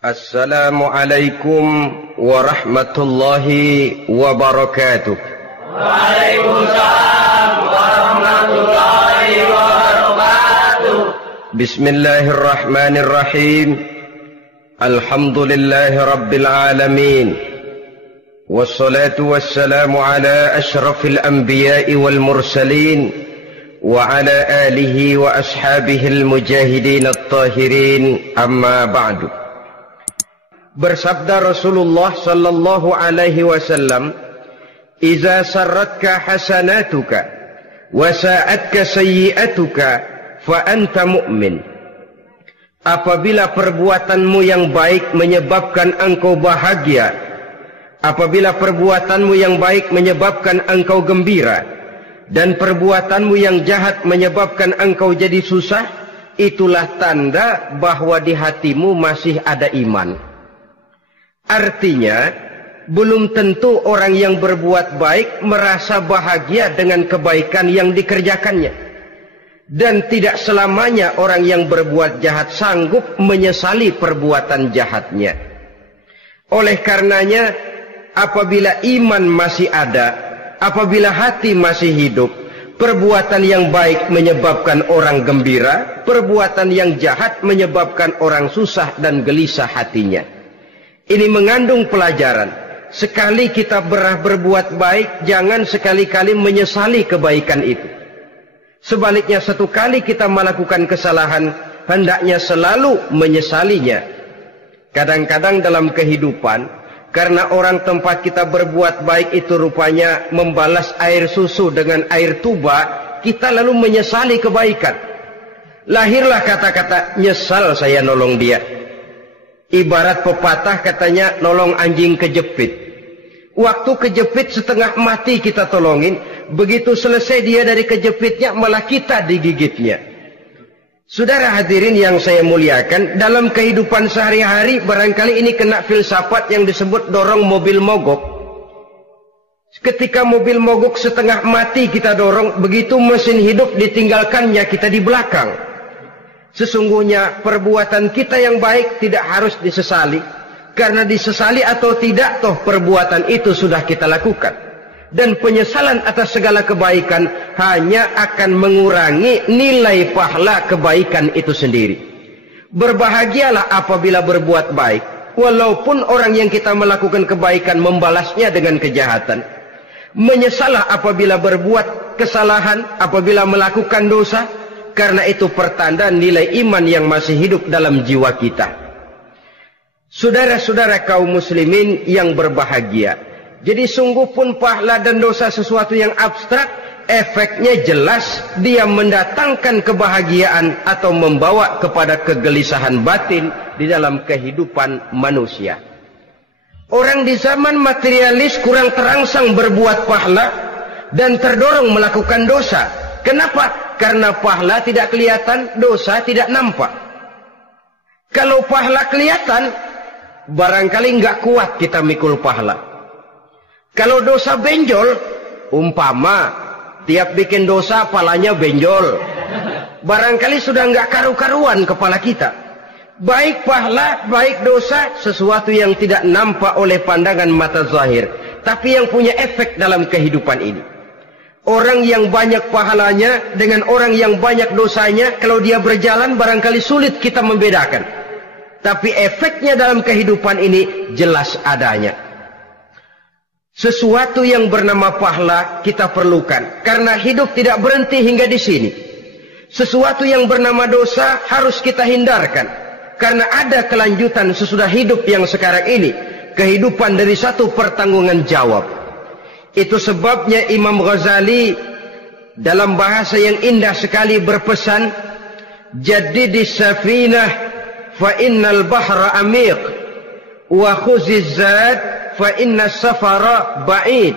Assalamualaikum warahmatullahi wabarakatuh. Waalaikumsalam warahmatullahi wabarakatuh. Bismillahirrahmanirrahim. Alhamdulillahi rabbil alamin. Wassalatu wassalamu ala ashrafil anbiya'i wal mursalin wa ala alihi wa ashabihil mujahidin at-tahirin, amma ba'du. Bersabda Rasulullah sallallahu alaihi wasallam, "Iza sarratka hasanatuka wa sa'atka sayyi'atuka fa anta mu'min." Apabila perbuatanmu yang baik menyebabkan engkau bahagia, apabila perbuatanmu yang baik menyebabkan engkau gembira, dan perbuatanmu yang jahat menyebabkan engkau jadi susah, itulah tanda bahwa di hatimu masih ada iman. Artinya, belum tentu orang yang berbuat baik merasa bahagia dengan kebaikan yang dikerjakannya. Dan tidak selamanya orang yang berbuat jahat sanggup menyesali perbuatan jahatnya. Oleh karenanya, apabila iman masih ada, apabila hati masih hidup, perbuatan yang baik menyebabkan orang gembira, perbuatan yang jahat menyebabkan orang susah dan gelisah hatinya. Ini mengandung pelajaran. Sekali kita berbuat baik, jangan sekali-kali menyesali kebaikan itu. Sebaliknya, satu kali kita melakukan kesalahan, hendaknya selalu menyesalinya. Kadang-kadang dalam kehidupan, karena orang tempat kita berbuat baik itu rupanya membalas air susu dengan air tuba, kita lalu menyesali kebaikan. Lahirlah kata-kata, "Nyesal saya nolong dia." Ibarat pepatah katanya, nolong anjing kejepit. Waktu kejepit setengah mati kita tolongin, begitu selesai dia dari kejepitnya malah kita digigitnya. Saudara hadirin yang saya muliakan, dalam kehidupan sehari-hari barangkali ini kena filsafat yang disebut dorong mobil mogok. Ketika mobil mogok setengah mati kita dorong, begitu mesin hidup ditinggalkannya kita di belakang. Sesungguhnya perbuatan kita yang baik tidak harus disesali, karena disesali atau tidak, toh perbuatan itu sudah kita lakukan. Dan penyesalan atas segala kebaikan hanya akan mengurangi nilai pahala kebaikan itu sendiri. Berbahagialah apabila berbuat baik, walaupun orang yang kita melakukan kebaikan membalasnya dengan kejahatan. Menyesalah apabila berbuat kesalahan, apabila melakukan dosa, karena itu pertanda nilai iman yang masih hidup dalam jiwa kita. Saudara-saudara kaum muslimin yang berbahagia, jadi sungguh pun pahala dan dosa sesuatu yang abstrak, efeknya jelas dia mendatangkan kebahagiaan atau membawa kepada kegelisahan batin di dalam kehidupan manusia. Orang di zaman materialis kurang terangsang berbuat pahala dan terdorong melakukan dosa. Kenapa? Karena pahala tidak kelihatan, dosa tidak nampak. Kalau pahala kelihatan, barangkali nggak kuat kita mikul pahala. Kalau dosa benjol, umpama tiap bikin dosa palanya benjol, barangkali sudah nggak karu-karuan kepala kita. Baik pahala, baik dosa, sesuatu yang tidak nampak oleh pandangan mata zahir, tapi yang punya efek dalam kehidupan ini. Orang yang banyak pahalanya dengan orang yang banyak dosanya, kalau dia berjalan barangkali sulit kita membedakan. Tapi efeknya dalam kehidupan ini jelas adanya. Sesuatu yang bernama pahala kita perlukan, karena hidup tidak berhenti hingga di sini. Sesuatu yang bernama dosa harus kita hindarkan, karena ada kelanjutan sesudah hidup yang sekarang ini. Kehidupan dari satu pertanggungan jawab. Itu sebabnya Imam Ghazali dalam bahasa yang indah sekali berpesan, "Jaddidis safinah fa innal bahra amiq wa khuziz zad fa innas safara ba'id."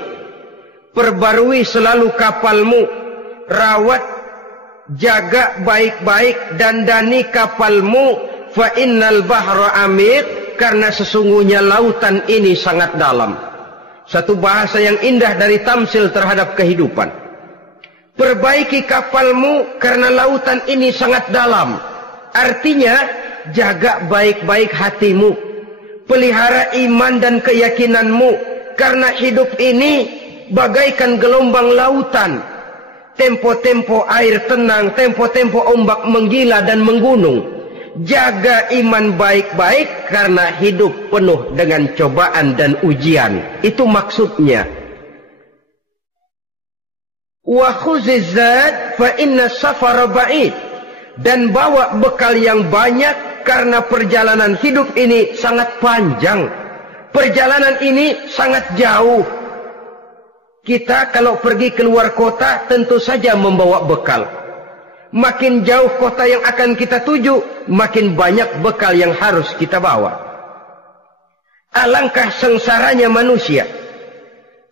Perbarui selalu kapalmu, rawat, jaga baik-baik, dandani kapalmu, fa innal bahra amiq, karena sesungguhnya lautan ini sangat dalam. Satu bahasa yang indah dari tamsil terhadap kehidupan. Perbaiki kapalmu karena lautan ini sangat dalam. Artinya, jaga baik-baik hatimu. Pelihara iman dan keyakinanmu, karena hidup ini bagaikan gelombang lautan. Tempo-tempo air tenang, tempo-tempo ombak menggila dan menggunung. Jaga iman baik-baik karena hidup penuh dengan cobaan dan ujian. Itu maksudnya. Wa khuziz zad fa inna safara ba'id. Dan bawa bekal yang banyak karena perjalanan hidup ini sangat panjang. Perjalanan ini sangat jauh. Kita kalau pergi keluar kota tentu saja membawa bekal. Makin jauh kota yang akan kita tuju, makin banyak bekal yang harus kita bawa. Alangkah sengsaranya manusia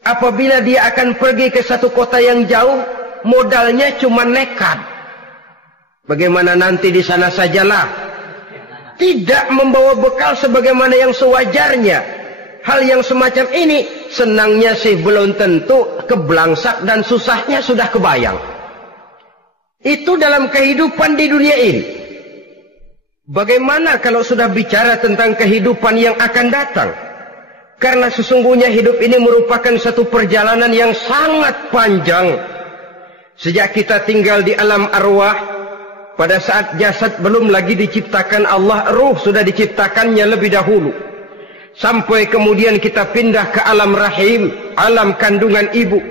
apabila dia akan pergi ke satu kota yang jauh, modalnya cuma nekat. Bagaimana nanti di sana sajalah. Tidak membawa bekal sebagaimana yang sewajarnya. Hal yang semacam ini senangnya sih belum tentu, keblangsak dan susahnya sudah kebayang. Itu dalam kehidupan di dunia ini. Bagaimana kalau sudah bicara tentang kehidupan yang akan datang? Karena sesungguhnya hidup ini merupakan satu perjalanan yang sangat panjang. Sejak kita tinggal di alam arwah, pada saat jasad belum lagi diciptakan Allah, ruh sudah diciptakannya lebih dahulu. Sampai kemudian kita pindah ke alam rahim, alam kandungan ibu.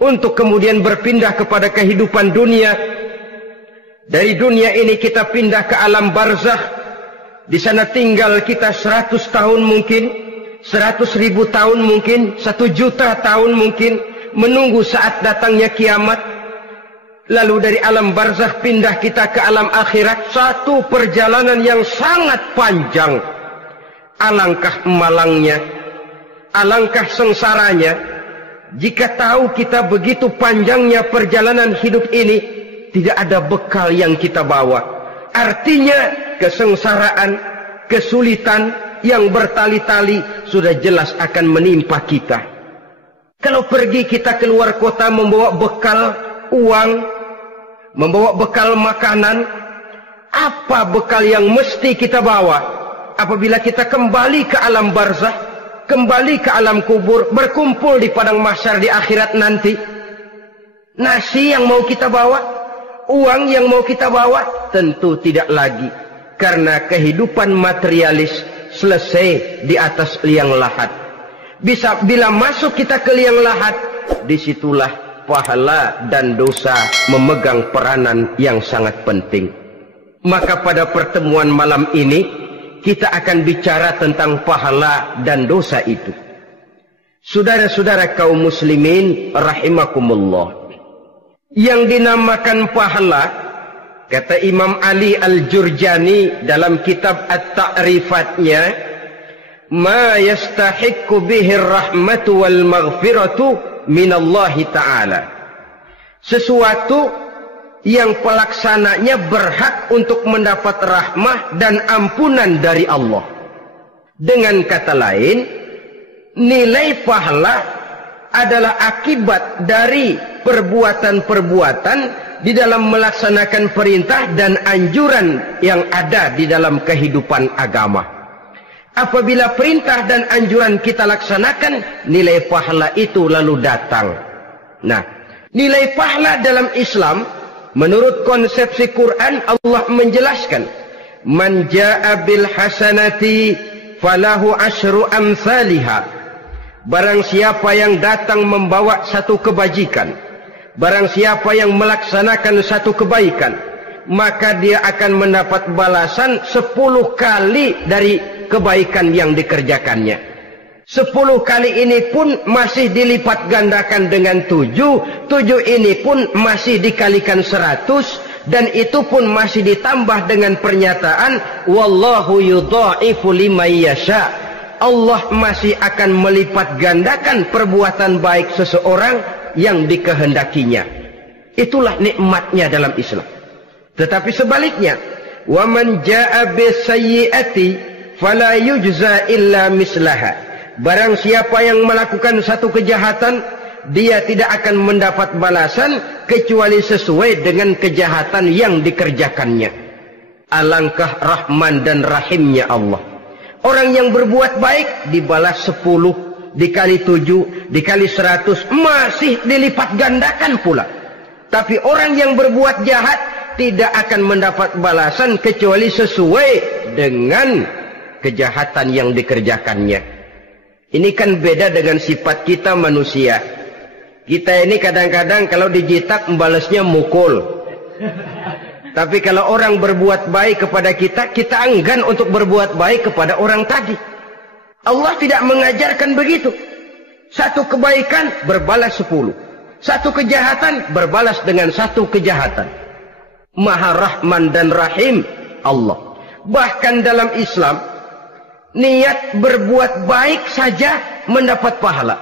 Untuk kemudian berpindah kepada kehidupan dunia. Dari dunia ini kita pindah ke alam barzakh. Di sana tinggal kita 100 tahun mungkin, 100.000 tahun mungkin, 1 juta tahun mungkin, menunggu saat datangnya kiamat. Lalu dari alam barzakh pindah kita ke alam akhirat. Satu perjalanan yang sangat panjang. Alangkah malangnya, alangkah sengsaranya jika tahu kita begitu panjangnya perjalanan hidup ini, tidak ada bekal yang kita bawa. Artinya kesengsaraan, kesulitan yang bertali-tali sudah jelas akan menimpa kita. Kalau pergi kita keluar kota membawa bekal uang, membawa bekal makanan, apa bekal yang mesti kita bawa? Apabila kita kembali ke alam barzakh, kembali ke alam kubur, berkumpul di padang mahsyar di akhirat nanti, nasi yang mau kita bawa, uang yang mau kita bawa, tentu tidak lagi. Karena kehidupan materialis selesai di atas liang lahat. Bila masuk kita ke liang lahat, disitulah pahala dan dosa memegang peranan yang sangat penting. Maka pada pertemuan malam ini kita akan bicara tentang pahala dan dosa itu. Saudara-saudara kaum muslimin rahimakumullah, yang dinamakan pahala, kata Imam Ali Al-Jurjani dalam kitab At-Ta'rifatnya, ma yastahiqqu bihi ar-rahmatu wal maghfiratu minallahi ta'ala. Sesuatu yang pelaksananya berhak untuk mendapat rahmah dan ampunan dari Allah. Dengan kata lain, nilai pahala adalah akibat dari perbuatan-perbuatan di dalam melaksanakan perintah dan anjuran yang ada di dalam kehidupan agama. Apabila perintah dan anjuran kita laksanakan, nilai pahala itu lalu datang. Nah, nilai pahala dalam Islam, menurut konsepsi Quran, Allah menjelaskan, man jaa bil hasanati falahu asyru amsalihha. Barang siapa yang datang membawa satu kebajikan, barang siapa yang melaksanakan satu kebaikan, maka dia akan mendapat balasan 10 kali dari kebaikan yang dikerjakannya. 10 kali ini pun masih dilipat gandakan dengan 7. 7 ini pun masih dikalikan 100. Dan itu pun masih ditambah dengan pernyataan, wallahu yudha'ifu liman yasha. Allah masih akan melipat gandakan perbuatan baik seseorang yang dikehendakinya. Itulah nikmatnya dalam Islam. Tetapi sebaliknya, wa man jaa'a bisayyi'ati fala yujza illa mislaha. Barang siapa yang melakukan satu kejahatan, dia tidak akan mendapat balasan kecuali sesuai dengan kejahatan yang dikerjakannya. Alangkah rahman dan rahimnya Allah. Orang yang berbuat baik dibalas 10, dikali 7, dikali 100, masih dilipat gandakan pula. Tapi orang yang berbuat jahat tidak akan mendapat balasan kecuali sesuai dengan kejahatan yang dikerjakannya. Ini kan beda dengan sifat kita manusia. Kita ini kadang-kadang kalau dijitak membalasnya mukul. Tapi kalau orang berbuat baik kepada kita, kita enggan untuk berbuat baik kepada orang tadi. Allah tidak mengajarkan begitu. Satu kebaikan berbalas 10. Satu kejahatan berbalas dengan satu kejahatan. Maha Rahman dan Rahim Allah. Bahkan dalam Islam, niat berbuat baik saja mendapat pahala.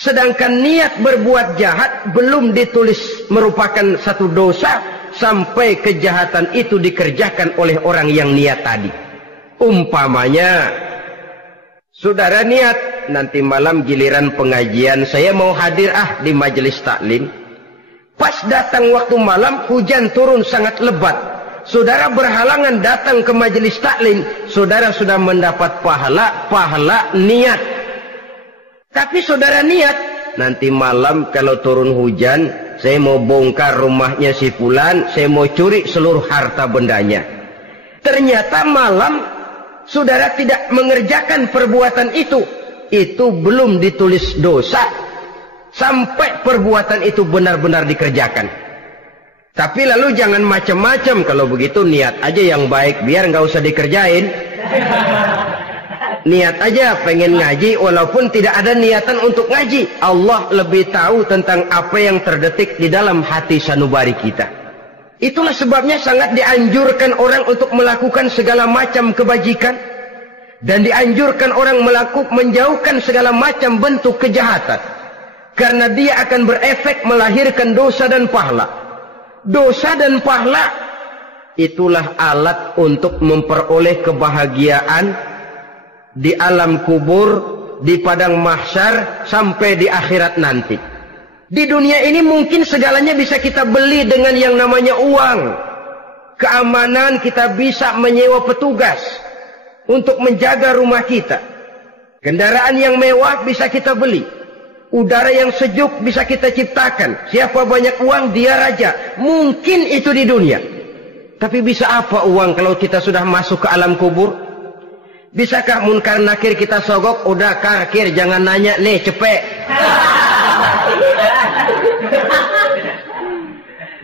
Sedangkan niat berbuat jahat belum ditulis merupakan satu dosa sampai kejahatan itu dikerjakan oleh orang yang niat tadi. Umpamanya, saudara niat nanti malam giliran pengajian saya mau hadir di majelis taklim. Pas datang waktu malam hujan turun sangat lebat. Saudara berhalangan datang ke majelis taklim, saudara sudah mendapat pahala niat. Tapi saudara niat, nanti malam kalau turun hujan, saya mau bongkar rumahnya si fulan, saya mau curi seluruh harta bendanya. Ternyata malam, saudara tidak mengerjakan perbuatan itu. Itu belum ditulis dosa, sampai perbuatan itu benar-benar dikerjakan. Tapi lalu jangan macam-macam, kalau begitu niat aja yang baik, biar nggak usah dikerjain. Niat aja pengen ngaji walaupun tidak ada niatan untuk ngaji. Allah lebih tahu tentang apa yang terdetik di dalam hati sanubari kita. Itulah sebabnya sangat dianjurkan orang untuk melakukan segala macam kebajikan. Dan dianjurkan orang menjauhkan segala macam bentuk kejahatan. Karena dia akan berefek melahirkan dosa dan pahala. Dosa dan pahala itulah alat untuk memperoleh kebahagiaan di alam kubur, di padang mahsyar, sampai di akhirat nanti. Di dunia ini mungkin segalanya bisa kita beli dengan yang namanya uang. Keamanan kita bisa menyewa petugas untuk menjaga rumah kita. Kendaraan yang mewah bisa kita beli. Udara yang sejuk bisa kita ciptakan. Siapa banyak uang dia raja. Mungkin itu di dunia. Tapi bisa apa uang kalau kita sudah masuk ke alam kubur? Bisakah munkar nakir kita sogok? Udah karkir, jangan nanya nih, cepet.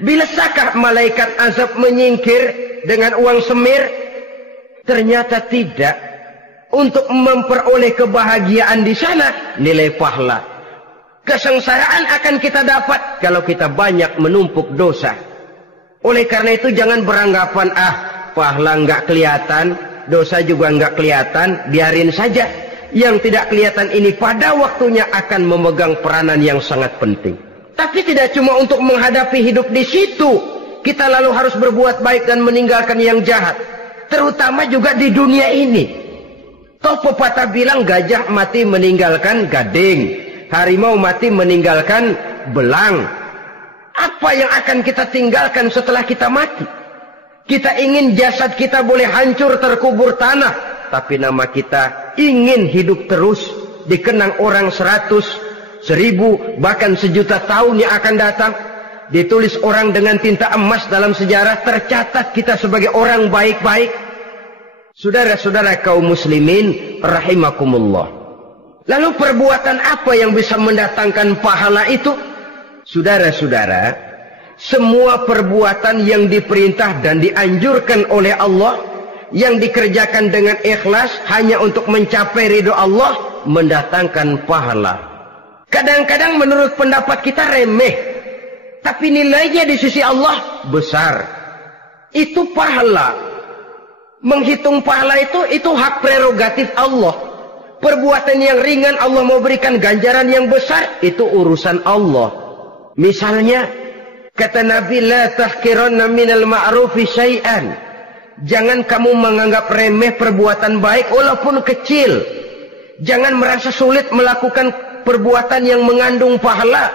Bisakah malaikat azab menyingkir dengan uang semir? Ternyata tidak. Untuk memperoleh kebahagiaan di sana, nilai pahala. Kesengsaraan akan kita dapat kalau kita banyak menumpuk dosa. Oleh karena itu jangan beranggapan, pahala nggak kelihatan, dosa juga nggak kelihatan, biarin saja. Yang tidak kelihatan ini pada waktunya akan memegang peranan yang sangat penting. Tapi tidak cuma untuk menghadapi hidup di situ, kita lalu harus berbuat baik dan meninggalkan yang jahat. Terutama juga di dunia ini. Toh pepatah bilang gajah mati meninggalkan gading, harimau mati meninggalkan belang. Apa yang akan kita tinggalkan setelah kita mati? Kita ingin jasad kita boleh hancur terkubur tanah, tapi nama kita ingin hidup terus, dikenang orang 100, 1000, bahkan 1.000.000 tahun yang akan datang. Ditulis orang dengan tinta emas dalam sejarah, tercatat kita sebagai orang baik-baik. Saudara-saudara kaum muslimin rahimakumullah. Lalu perbuatan apa yang bisa mendatangkan pahala itu? Saudara-saudara, semua perbuatan yang diperintah dan dianjurkan oleh Allah, yang dikerjakan dengan ikhlas hanya untuk mencapai ridho Allah, mendatangkan pahala. Kadang-kadang menurut pendapat kita remeh, tapi nilainya di sisi Allah besar. Itu pahala. Menghitung pahala itu hak prerogatif Allah. Perbuatan yang ringan Allah mau berikan ganjaran yang besar, itu urusan Allah. Misalnya, kata Nabi, la tahqiranna minal ma'rufi syai'an. Jangan kamu menganggap remeh perbuatan baik walaupun kecil. Jangan merasa sulit melakukan perbuatan yang mengandung pahala.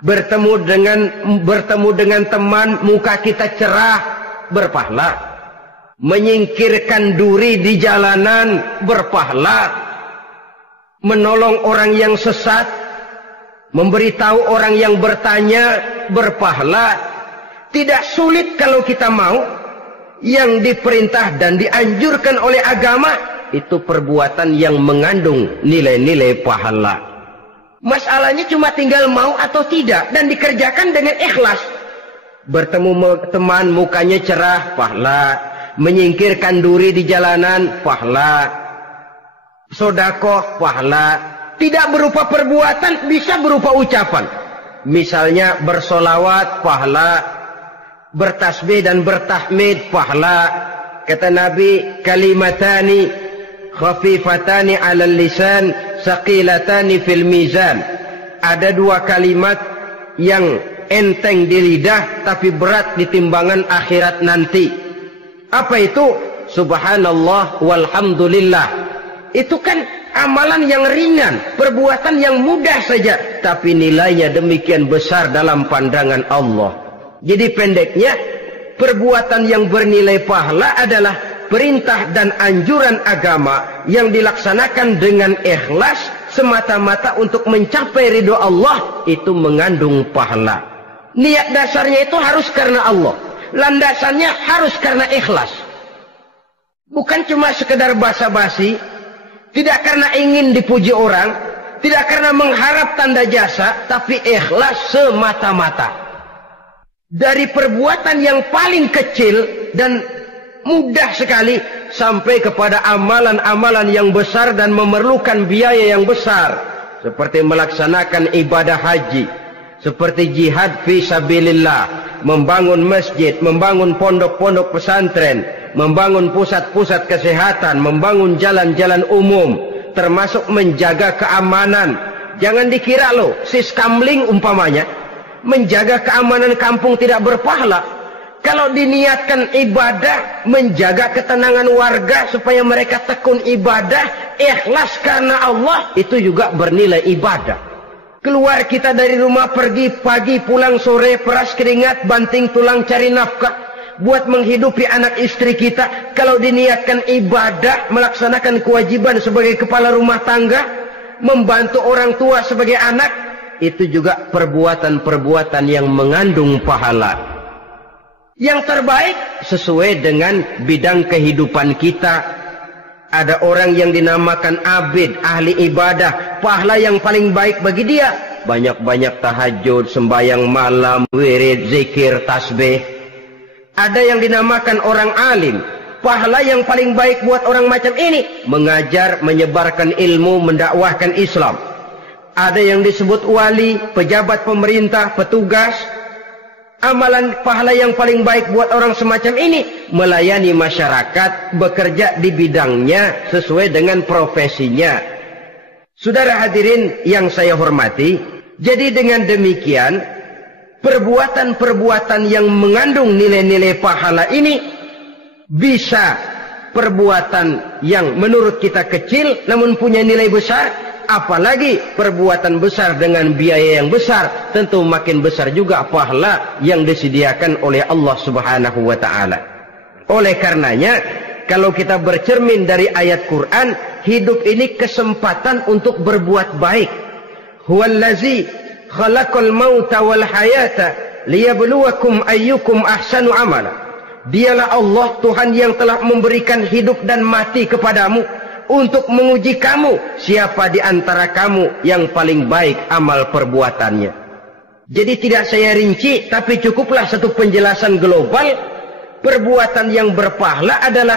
Bertemu dengan teman, muka kita cerah, berpahala. menyingkirkan duri di jalanan berpahala, menolong orang yang sesat, memberitahu orang yang bertanya berpahala. Tidak sulit kalau kita mau. Yang diperintah dan dianjurkan oleh agama itu perbuatan yang mengandung nilai-nilai pahala. Masalahnya cuma tinggal mau atau tidak dan dikerjakan dengan ikhlas. Bertemu teman mukanya cerah, pahala. Menyingkirkan duri di jalanan, pahala. Sedekah, pahala. Tidak berupa perbuatan, bisa berupa ucapan. Misalnya bersolawat, pahala. Bertasbih dan bertahmid, pahala. Kata Nabi, kalimatani khafifatani 'alal lisan, saqilatani fil mizan. Ada dua kalimat yang enteng di lidah tapi berat di timbangan akhirat nanti. Apa itu? Subhanallah walhamdulillah. Itu kan amalan yang ringan, perbuatan yang mudah saja, tapi nilainya demikian besar dalam pandangan Allah. Jadi pendeknya, perbuatan yang bernilai pahala adalah perintah dan anjuran agama yang dilaksanakan dengan ikhlas semata-mata untuk mencapai ridho Allah, itu mengandung pahala. Niat dasarnya itu harus karena Allah, landasannya harus karena ikhlas. Bukan cuma sekedar basa-basi, tidak karena ingin dipuji orang, tidak karena mengharap tanda jasa, tapi ikhlas semata-mata. Dari perbuatan yang paling kecil dan mudah sekali sampai kepada amalan-amalan yang besar dan memerlukan biaya yang besar, seperti melaksanakan ibadah haji, seperti jihad fi sabilillah, membangun masjid, membangun pondok-pondok pesantren, membangun pusat-pusat kesehatan, membangun jalan-jalan umum, termasuk menjaga keamanan. Jangan dikira loh, siskamling umpamanya, menjaga keamanan kampung tidak berpahala. Kalau diniatkan ibadah, menjaga ketenangan warga supaya mereka tekun ibadah, ikhlas karena Allah, itu juga bernilai ibadah. Keluar kita dari rumah, pergi pagi, pulang sore, peras keringat, banting tulang cari nafkah buat menghidupi anak istri kita. Kalau diniatkan ibadah, melaksanakan kewajiban sebagai kepala rumah tangga, membantu orang tua sebagai anak, itu juga perbuatan-perbuatan yang mengandung pahala. Yang terbaik sesuai dengan bidang kehidupan kita. Ada orang yang dinamakan abid, ahli ibadah, pahala yang paling baik bagi dia banyak-banyak tahajud, sembahyang malam, wirid, zikir, tasbih. Ada yang dinamakan orang alim, pahala yang paling baik buat orang macam ini mengajar, menyebarkan ilmu, mendakwahkan Islam. Ada yang disebut wali, pejabat pemerintah, petugas. Amalan pahala yang paling baik buat orang semacam ini melayani masyarakat, bekerja di bidangnya sesuai dengan profesinya. Saudara hadirin yang saya hormati, jadi dengan demikian perbuatan-perbuatan yang mengandung nilai-nilai pahala ini bisa perbuatan yang menurut kita kecil namun punya nilai besar. Apalagi perbuatan besar dengan biaya yang besar, tentu makin besar juga pahala yang disediakan oleh Allah Subhanahu wa ta'ala. Oleh karenanya, kalau kita bercermin dari ayat Quran, hidup ini kesempatan untuk berbuat baik. Huwallazi khalaqal mauta wal hayata liyabluwakum ayyukum ahsanu amala. Dialah Allah Tuhan yang telah memberikan hidup dan mati kepadamu untuk menguji kamu, siapa di antara kamu yang paling baik amal perbuatannya. Jadi tidak saya rinci, tapi cukuplah satu penjelasan global. Perbuatan yang berpahala adalah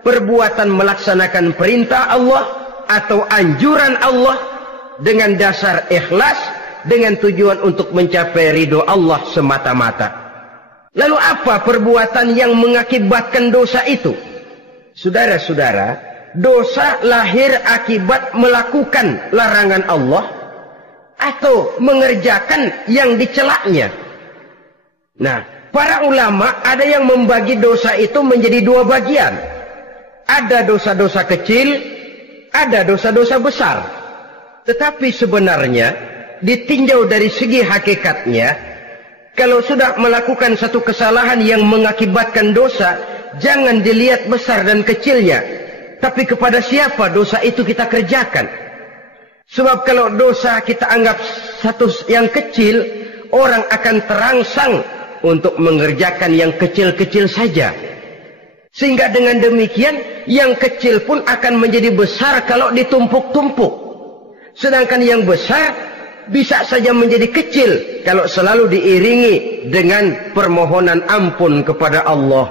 perbuatan melaksanakan perintah Allah atau anjuran Allah dengan dasar ikhlas, dengan tujuan untuk mencapai ridho Allah semata-mata. Lalu apa perbuatan yang mengakibatkan dosa itu? Saudara-saudara, dosa lahir akibat melakukan larangan Allah atau mengerjakan yang dicelaknya. Nah, para ulama ada yang membagi dosa itu menjadi dua bagian. Ada dosa-dosa kecil, ada dosa-dosa besar. Tetapi sebenarnya ditinjau dari segi hakikatnya, kalau sudah melakukan satu kesalahan yang mengakibatkan dosa, jangan dilihat besar dan kecilnya, tapi kepada siapa dosa itu kita kerjakan. Sebab kalau dosa kita anggap satu yang kecil, orang akan terangsang untuk mengerjakan yang kecil-kecil saja. Sehingga dengan demikian, yang kecil pun akan menjadi besar kalau ditumpuk-tumpuk. Sedangkan yang besar bisa saja menjadi kecil kalau selalu diiringi dengan permohonan ampun kepada Allah.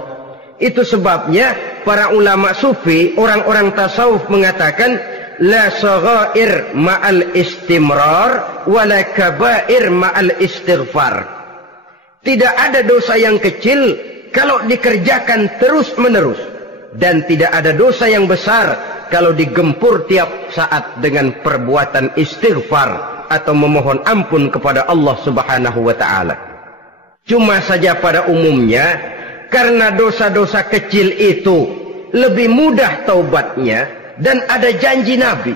Itu sebabnya para ulama sufi, orang-orang tasawuf mengatakan, la saghair ma'al istimrar wa la kabair ma'al istighfar. Tidak ada dosa yang kecil kalau dikerjakan terus-menerus, dan tidak ada dosa yang besar kalau digempur tiap saat dengan perbuatan istighfar atau memohon ampun kepada Allah Subhanahu wa taala. Cuma saja pada umumnya, karena dosa-dosa kecil itu lebih mudah taubatnya, dan ada janji Nabi,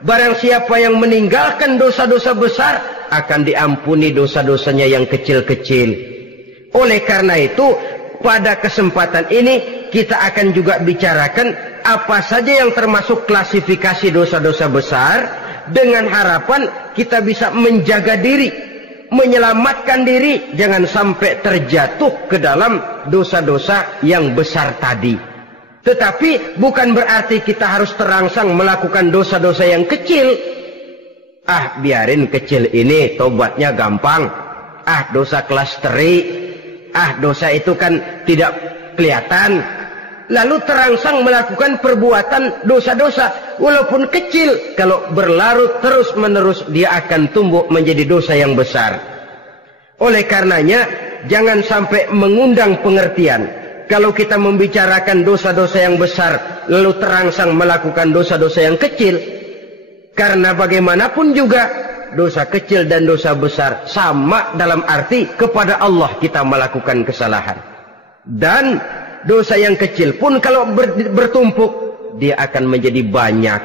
barang siapa yang meninggalkan dosa-dosa besar akan diampuni dosa-dosanya yang kecil-kecil. Oleh karena itu, pada kesempatan ini kita akan juga bicarakan apa saja yang termasuk klasifikasi dosa-dosa besar, dengan harapan kita bisa menjaga diri, menyelamatkan diri, jangan sampai terjatuh ke dalam dosa-dosa yang besar tadi. Tetapi bukan berarti kita harus terangsang melakukan dosa-dosa yang kecil. Ah, biarin kecil ini, tobatnya gampang. Ah, dosa kelas teri. Ah, dosa itu kan tidak kelihatan. Lalu terangsang melakukan perbuatan dosa-dosa walaupun kecil. Kalau berlarut terus-menerus, dia akan tumbuh menjadi dosa yang besar. Oleh karenanya, jangan sampai mengundang pengertian kalau kita membicarakan dosa-dosa yang besar lalu terangsang melakukan dosa-dosa yang kecil. Karena bagaimanapun juga dosa kecil dan dosa besar sama dalam arti kepada Allah kita melakukan kesalahan. Dan dosa yang kecil pun kalau bertumpuk, dia akan menjadi banyak.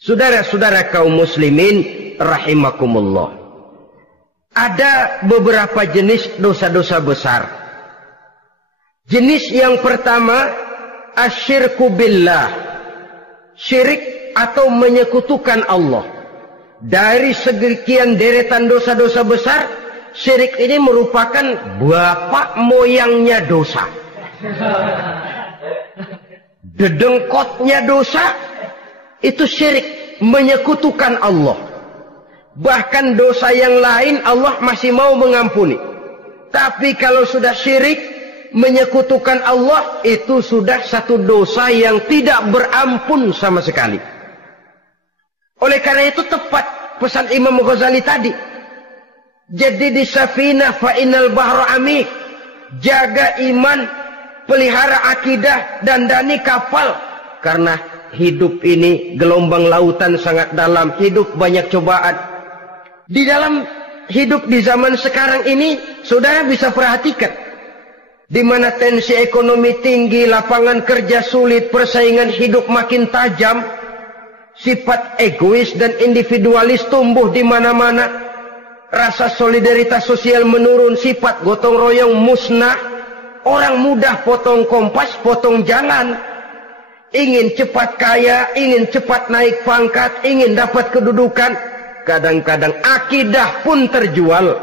Saudara-saudara kaum muslimin rahimakumullah, ada beberapa jenis dosa-dosa besar. Jenis yang pertama, asyirku billah, syirik atau menyekutukan Allah. Dari sekian deretan dosa-dosa besar, syirik ini merupakan bapak moyangnya dosa. Dedengkotnya dosa, itu syirik, menyekutukan Allah. Bahkan dosa yang lain Allah masih mau mengampuni. Tapi kalau sudah syirik, menyekutukan Allah, itu sudah satu dosa yang tidak berampun sama sekali. Oleh karena itu tepat pesan Imam Ghazali tadi. Jadi di safinah fa innal bahra amik. Jaga iman, pelihara akidah, dandani kapal. Karena hidup ini gelombang lautan sangat dalam, hidup banyak cobaan. Di dalam hidup di zaman sekarang ini, saudara bisa perhatikan, di mana tensi ekonomi tinggi, lapangan kerja sulit, persaingan hidup makin tajam, sifat egois dan individualis tumbuh di mana-mana, rasa solidaritas sosial menurun, sifat gotong royong musnah, orang mudah potong kompas, potong jalan, ingin cepat kaya, ingin cepat naik pangkat, ingin dapat kedudukan. Kadang-kadang akidah pun terjual,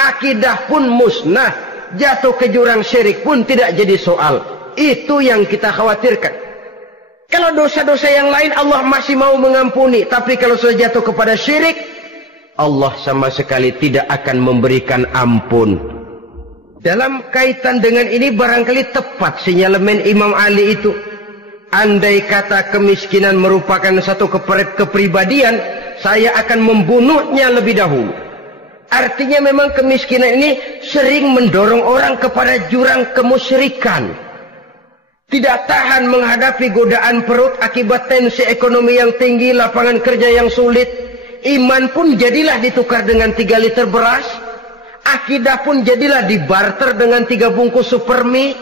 akidah pun musnah, jatuh ke jurang syirik pun tidak jadi soal. Itu yang kita khawatirkan. Kalau dosa-dosa yang lain Allah masih mau mengampuni, tapi kalau sudah jatuh kepada syirik, Allah sama sekali tidak akan memberikan ampun. Dalam kaitan dengan ini barangkali tepat sinyalemen Imam Ali itu. Andai kata kemiskinan merupakan satu kepribadian, saya akan membunuhnya lebih dahulu. Artinya memang kemiskinan ini sering mendorong orang kepada jurang kemusyrikan. Tidak tahan menghadapi godaan perut akibat tensi ekonomi yang tinggi, lapangan kerja yang sulit. Iman pun jadilah ditukar dengan 3 liter beras. Akidah pun jadilah dibarter dengan 3 bungkus supermi,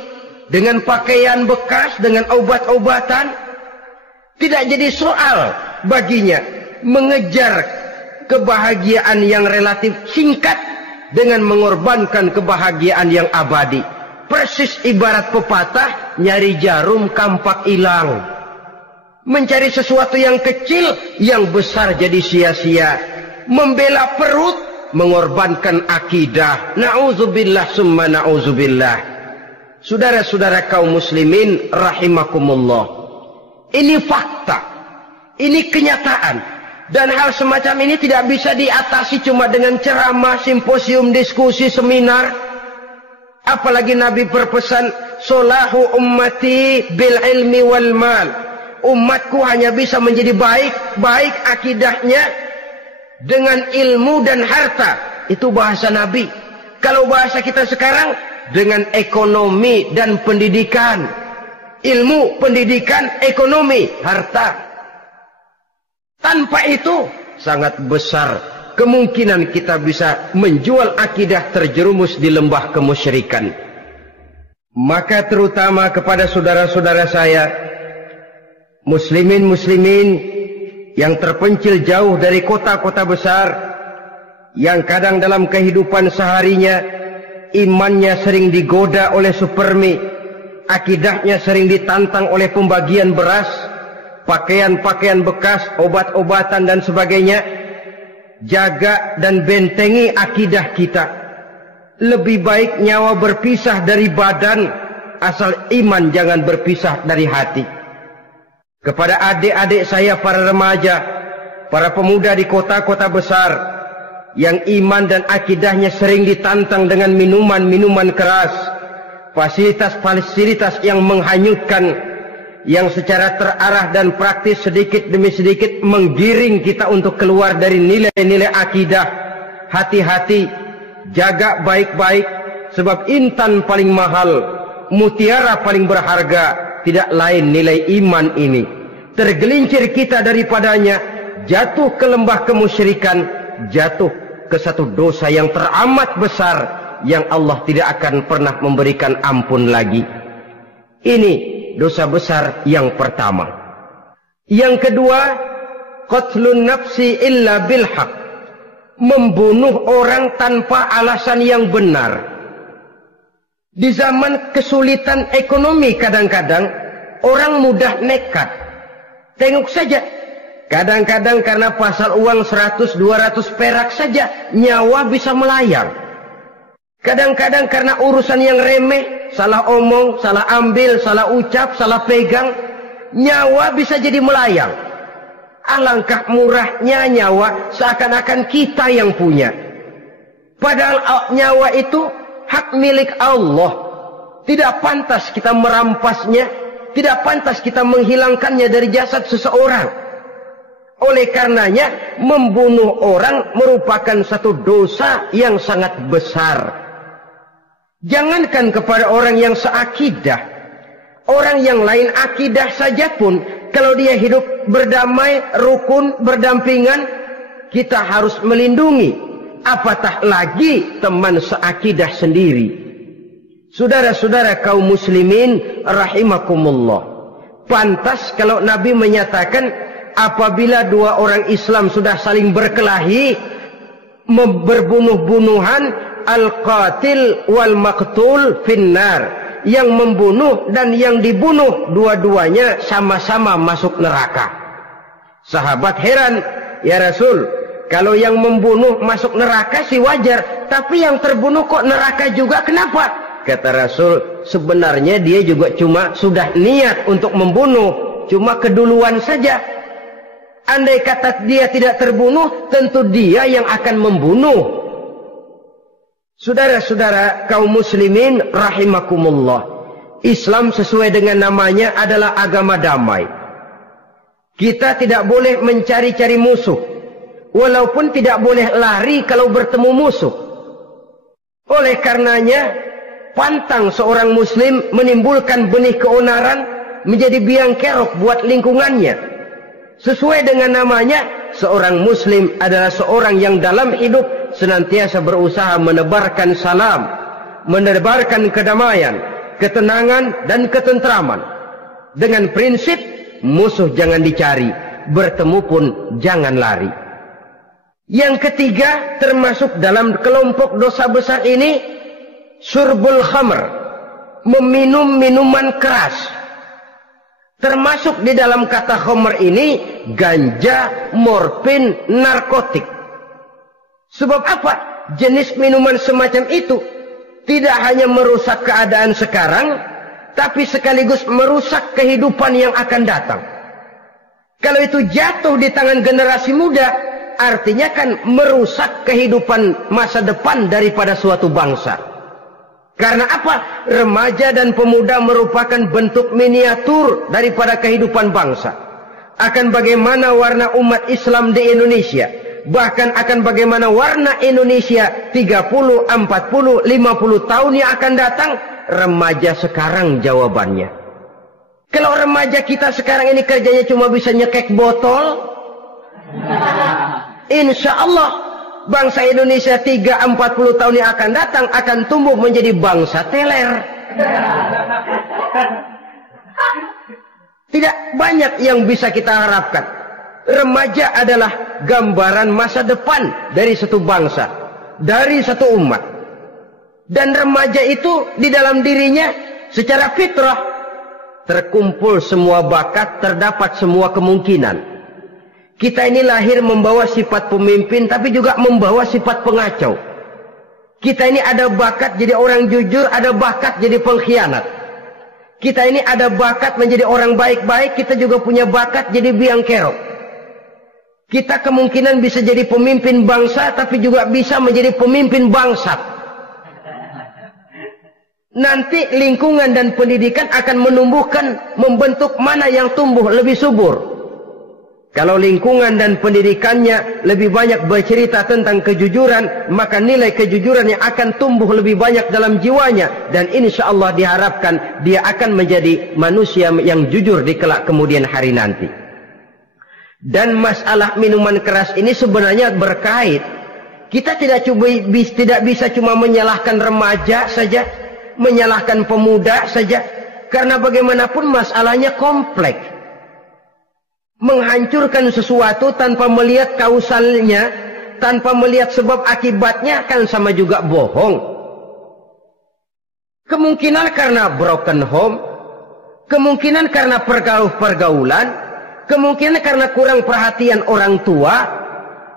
dengan pakaian bekas, dengan obat-obatan. Tidak jadi soal baginya mengejar kebahagiaan yang relatif singkat dengan mengorbankan kebahagiaan yang abadi. Persis ibarat pepatah, nyari jarum kampak hilang. Mencari sesuatu yang kecil, yang besar jadi sia-sia. Membela perut, mengorbankan akidah. Na'udzubillah summa na'udzubillah. Saudara-saudara kaum muslimin rahimakumullah. Ini fakta. Ini kenyataan. Dan hal semacam ini tidak bisa diatasi cuma dengan ceramah, simposium, diskusi, seminar. Apalagi Nabi berpesan, solahu ummati bil ilmi wal mal. Umatku hanya bisa menjadi baik akidahnya dengan ilmu dan harta. Itu bahasa Nabi. Kalau bahasa kita sekarang, dengan ekonomi dan pendidikan. Ilmu, pendidikan, ekonomi, harta. Tanpa itu sangat besar kemungkinan kita bisa menjual akidah terjerumus di lembah kemusyrikan. Maka terutama kepada saudara-saudara saya, muslimin yang terpencil jauh dari kota-kota besar, yang kadang dalam kehidupan seharinya imannya sering digoda oleh supermi, akidahnya sering ditantang oleh pembagian beras, pakaian-pakaian bekas, obat-obatan dan sebagainya. Jaga dan bentengi akidah kita. Lebih baik nyawa berpisah dari badan, asal iman jangan berpisah dari hati. Kepada adik-adik saya para remaja, para pemuda di kota-kota besar, yang iman dan akidahnya sering ditantang dengan minuman-minuman keras, fasilitas-fasilitas yang menghanyutkan, yang secara terarah dan praktis sedikit demi sedikit menggiring kita untuk keluar dari nilai-nilai akidah. Hati-hati, jaga baik-baik, sebab intan paling mahal, mutiara paling berharga, tidak lain nilai iman ini. Tergelincir kita daripadanya, jatuh ke lembah kemusyrikan, jatuh ke satu dosa yang teramat besar, yang Allah tidak akan pernah memberikan ampun lagi. Ini dosa besar yang pertama. Yang kedua, qatlun nafsi illa bil haq. Membunuh orang tanpa alasan yang benar. Di zaman kesulitan ekonomi kadang-kadang orang mudah nekat. Tengok saja, kadang-kadang karena pasal uang 100-200 perak saja nyawa bisa melayang. Kadang-kadang karena urusan yang remeh, salah omong, salah ambil, salah ucap, salah pegang, nyawa bisa jadi melayang. Alangkah murahnya nyawa, seakan-akan kita yang punya. Padahal nyawa itu hak milik Allah. Tidak pantas kita merampasnya, tidak pantas kita menghilangkannya dari jasad seseorang. Oleh karenanya, membunuh orang merupakan satu dosa yang sangat besar. Jangankan kepada orang yang seakidah, orang yang lain akidah saja pun, kalau dia hidup berdamai, rukun, berdampingan, kita harus melindungi. Apatah lagi teman seakidah sendiri. Saudara-saudara kaum muslimin rahimakumullah. Pantas kalau Nabi menyatakan, apabila dua orang Islam sudah saling berkelahi, berbunuh-bunuhan, al-qatil wal maqtul finnar, yang membunuh dan yang dibunuh dua-duanya sama-sama masuk neraka. Sahabat heran, ya Rasul, kalau yang membunuh masuk neraka sih wajar, tapi yang terbunuh kok neraka juga, kenapa? Kata Rasul, sebenarnya dia juga cuma sudah niat untuk membunuh, cuma keduluan saja. Andai kata dia tidak terbunuh, tentu dia yang akan membunuh. Saudara-saudara kaum muslimin rahimakumullah, Islam sesuai dengan namanya adalah agama damai. Kita tidak boleh mencari-cari musuh, walaupun tidak boleh lari kalau bertemu musuh. Oleh karenanya, pantang seorang muslim menimbulkan benih keonaran menjadi biang kerok buat lingkungannya. Sesuai dengan namanya, seorang muslim adalah seorang yang dalam hidup senantiasa berusaha menebarkan salam, menebarkan kedamaian, ketenangan dan ketentraman. Dengan prinsip, musuh jangan dicari, bertemu pun jangan lari. Yang ketiga, termasuk dalam kelompok dosa besar ini, syurbul khamr, meminum minuman keras. Termasuk di dalam kata khamr ini ganja, morfin, narkotik. Sebab apa? Jenis minuman semacam itu tidak hanya merusak keadaan sekarang, tapi sekaligus merusak kehidupan yang akan datang. Kalau itu jatuh di tangan generasi muda, artinya kan merusak kehidupan masa depan daripada suatu bangsa. Karena apa? Remaja dan pemuda merupakan bentuk miniatur daripada kehidupan bangsa. Akan bagaimana warna umat Islam di Indonesia. Bahkan akan bagaimana warna Indonesia 30, 40, 50 tahun yang akan datang. Remaja sekarang jawabannya. Kalau remaja kita sekarang ini kerjanya cuma bisa nyekek botol, insya Allah bangsa Indonesia 30-40 tahun yang akan datang akan tumbuh menjadi bangsa teler. Tidak banyak yang bisa kita harapkan. Remaja adalah gambaran masa depan dari satu bangsa, dari satu umat. Dan remaja itu di dalam dirinya secara fitrah terkumpul semua bakat, terdapat semua kemungkinan. Kita ini lahir membawa sifat pemimpin, tapi juga membawa sifat pengacau. Kita ini ada bakat jadi orang jujur, ada bakat jadi pengkhianat. Kita ini ada bakat menjadi orang baik-baik, kita juga punya bakat jadi biang kerok. Kita kemungkinan bisa jadi pemimpin bangsa, tapi juga bisa menjadi pemimpin bangsat. Nanti lingkungan dan pendidikan akan menumbuhkan, membentuk mana yang tumbuh lebih subur. Kalau lingkungan dan pendidikannya lebih banyak bercerita tentang kejujuran, maka nilai kejujuran yang akan tumbuh lebih banyak dalam jiwanya. Dan insya Allah diharapkan dia akan menjadi manusia yang jujur di kelak kemudian hari nanti. Dan masalah minuman keras ini sebenarnya berkait. Kita tidak bisa cuma menyalahkan remaja saja, menyalahkan pemuda saja, karena bagaimanapun masalahnya kompleks. Menghancurkan sesuatu tanpa melihat kausalnya, tanpa melihat sebab akibatnya kan sama juga bohong. Kemungkinan karena broken home, kemungkinan karena pergaulan, kemungkinan karena kurang perhatian orang tua,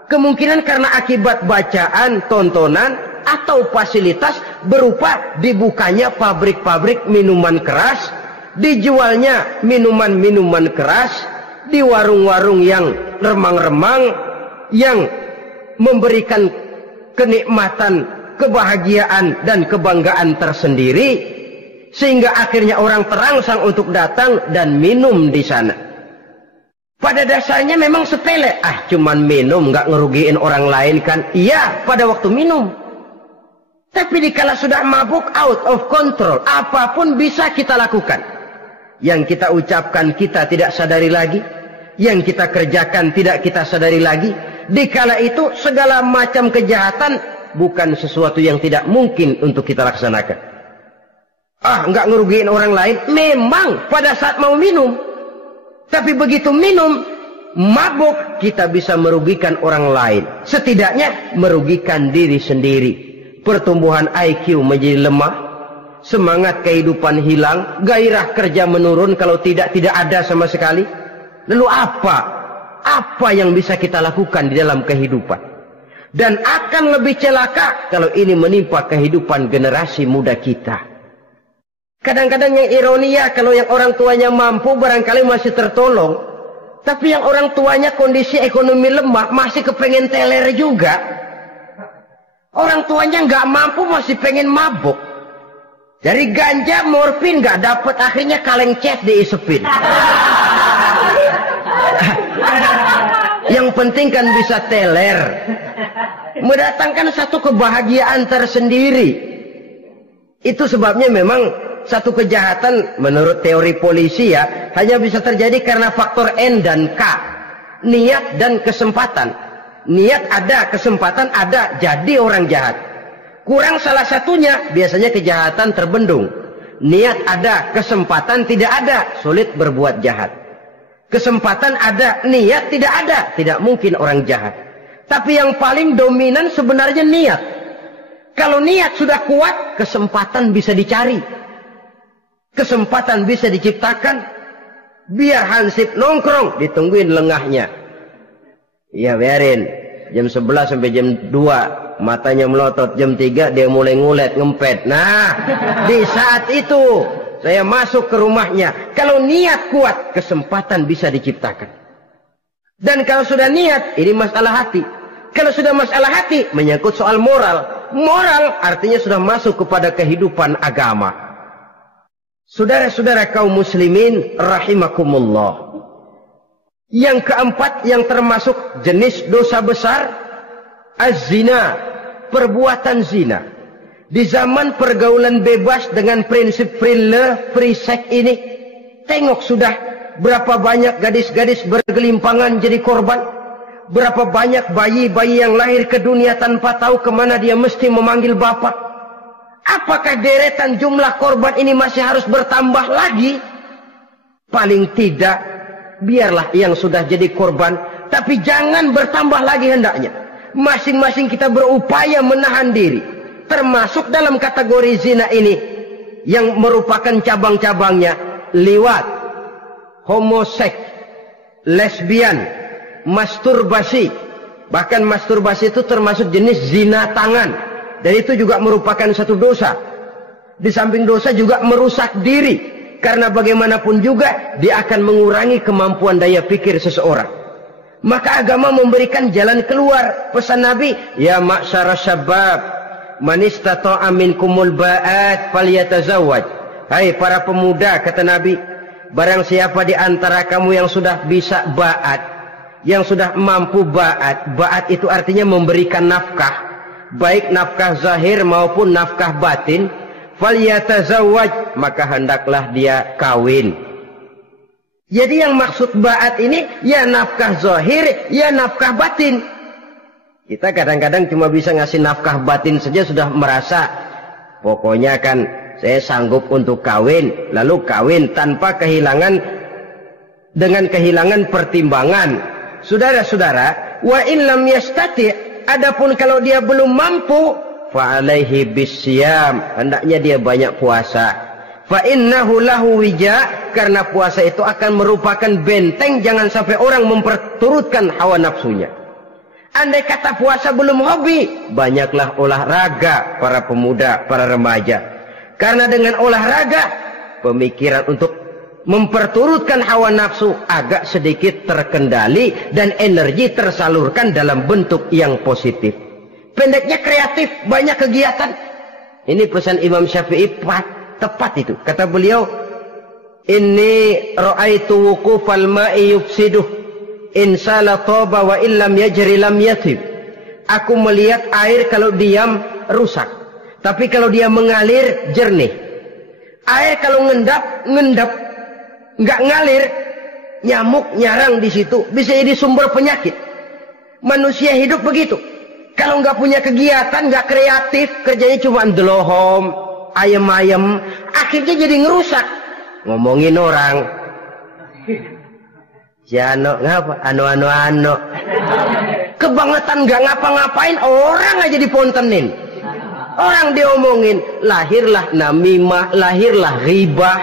kemungkinan karena akibat bacaan, tontonan, atau fasilitas berupa dibukanya pabrik-pabrik minuman keras, dijualnya minuman-minuman keras di warung-warung yang remang-remang, yang memberikan kenikmatan, kebahagiaan dan kebanggaan tersendiri, sehingga akhirnya orang terangsang untuk datang dan minum di sana. Pada dasarnya memang sepele, cuman minum nggak ngerugiin orang lain kan? Iya, pada waktu minum. Tapi dikala sudah mabuk, out of control, apapun bisa kita lakukan. Yang kita ucapkan kita tidak sadari lagi, yang kita kerjakan tidak kita sadari lagi. Dikala itu segala macam kejahatan bukan sesuatu yang tidak mungkin untuk kita laksanakan. Nggak ngerugiin orang lain, memang pada saat mau minum. Tapi begitu minum, mabuk, kita bisa merugikan orang lain. Setidaknya merugikan diri sendiri. Pertumbuhan IQ menjadi lemah, semangat kehidupan hilang, gairah kerja menurun, kalau tidak ada sama sekali. Lalu apa yang bisa kita lakukan di dalam kehidupan? Dan akan lebih celaka kalau ini menimpa kehidupan generasi muda kita. Kadang-kadang yang ironi ya, kalau yang orang tuanya mampu barangkali masih tertolong, tapi yang orang tuanya kondisi ekonomi lemah masih kepengen teler juga. Orang tuanya nggak mampu masih pengen mabuk. Dari ganja, morfin nggak dapat, akhirnya kaleng cet diisepin. Yang penting kan bisa teler, mendatangkan satu kebahagiaan tersendiri. Itu sebabnya memang satu kejahatan menurut teori polisi ya hanya bisa terjadi karena faktor N dan K, niat dan kesempatan. Niat ada, kesempatan ada, jadi orang jahat. Kurang salah satunya, biasanya kejahatan terbendung. Niat ada, kesempatan tidak ada, sulit berbuat jahat. Kesempatan ada, niat tidak ada, tidak mungkin orang jahat. Tapi yang paling dominan sebenarnya niat. Kalau niat sudah kuat, kesempatan bisa dicari. kesempatan bisa diciptakan, biar hansip nongkrong, ditungguin lengahnya. Iya biarin, jam 11 sampai jam 2, matanya melotot, jam 3 dia mulai ngulet, ngempet. Nah, di saat itu saya masuk ke rumahnya. Kalau niat kuat, kesempatan bisa diciptakan. Dan kalau sudah niat, ini masalah hati. Kalau sudah masalah hati, menyangkut soal moral. Moral artinya sudah masuk kepada kehidupan agama. Saudara-saudara kaum muslimin rahimakumullah. Yang keempat yang termasuk jenis dosa besar, az-zina, perbuatan zina. Di zaman pergaulan bebas dengan prinsip free love, free sex ini, tengok sudah berapa banyak gadis-gadis bergelimpangan jadi korban. Berapa banyak bayi-bayi yang lahir ke dunia tanpa tahu kemana dia mesti memanggil bapak. Apakah deretan jumlah korban ini masih harus bertambah lagi? Paling tidak, biarlah yang sudah jadi korban, tapi jangan bertambah lagi hendaknya. Masing-masing kita berupaya menahan diri. Termasuk dalam kategori zina ini, yang merupakan cabang-cabangnya, liwat, homoseks, lesbian, masturbasi. Bahkan masturbasi itu termasuk jenis zina tangan. Dan itu juga merupakan satu dosa. Di samping dosa juga merusak diri. Karena bagaimanapun juga dia akan mengurangi kemampuan daya pikir seseorang. Maka agama memberikan jalan keluar. Pesan Nabi, ya ma'syara syabab, man istata'a minkumul ba'at falyatazawwaj. Hai para pemuda, kata Nabi, barang siapa di antara kamu yang sudah bisa ba'at, yang sudah mampu ba'at. Ba'at itu artinya memberikan nafkah, baik nafkah zahir maupun nafkah batin. Falyatazawwaj, maka hendaklah dia kawin. Jadi yang maksud ba'at ini ya nafkah zahir, ya nafkah batin. Kita kadang-kadang cuma bisa ngasih nafkah batin saja sudah merasa pokoknya kan saya sanggup untuk kawin, lalu kawin tanpa kehilangan, dengan kehilangan pertimbangan. Saudara-saudara, wa in lam yastati', adapun kalau dia belum mampu, fa alaihi bisyam, hendaknya dia banyak puasa. Fa innahu lahu wija, karena puasa itu akan merupakan benteng jangan sampai orang memperturutkan hawa nafsunya. Andai kata puasa belum hobi, banyaklah olahraga para pemuda, para remaja. Karena dengan olahraga, pemikiran untuk memperturutkan hawa nafsu agak sedikit terkendali dan energi tersalurkan dalam bentuk yang positif. Pendeknya kreatif, banyak kegiatan. Ini pesan Imam Syafi'i tepat itu. Kata beliau, inni ra'aitu wuqufal ma'i yufsiduh, in sala taba wa illam yajri lam yatib. Aku melihat air kalau diam rusak, tapi kalau dia mengalir jernih. Air kalau ngendap, nggak ngalir, nyamuk nyarang di situ, bisa jadi sumber penyakit. Manusia hidup begitu. Kalau nggak punya kegiatan, nggak kreatif, kerjanya cuma delohom, ayam-ayam, akhirnya jadi ngerusak. Ngomongin orang, Jano ngapa? Ano. Kebangetan nggak ngapa-ngapain, orang aja dipontenin. Orang diomongin, lahirlah namimah, lahirlah ghibah.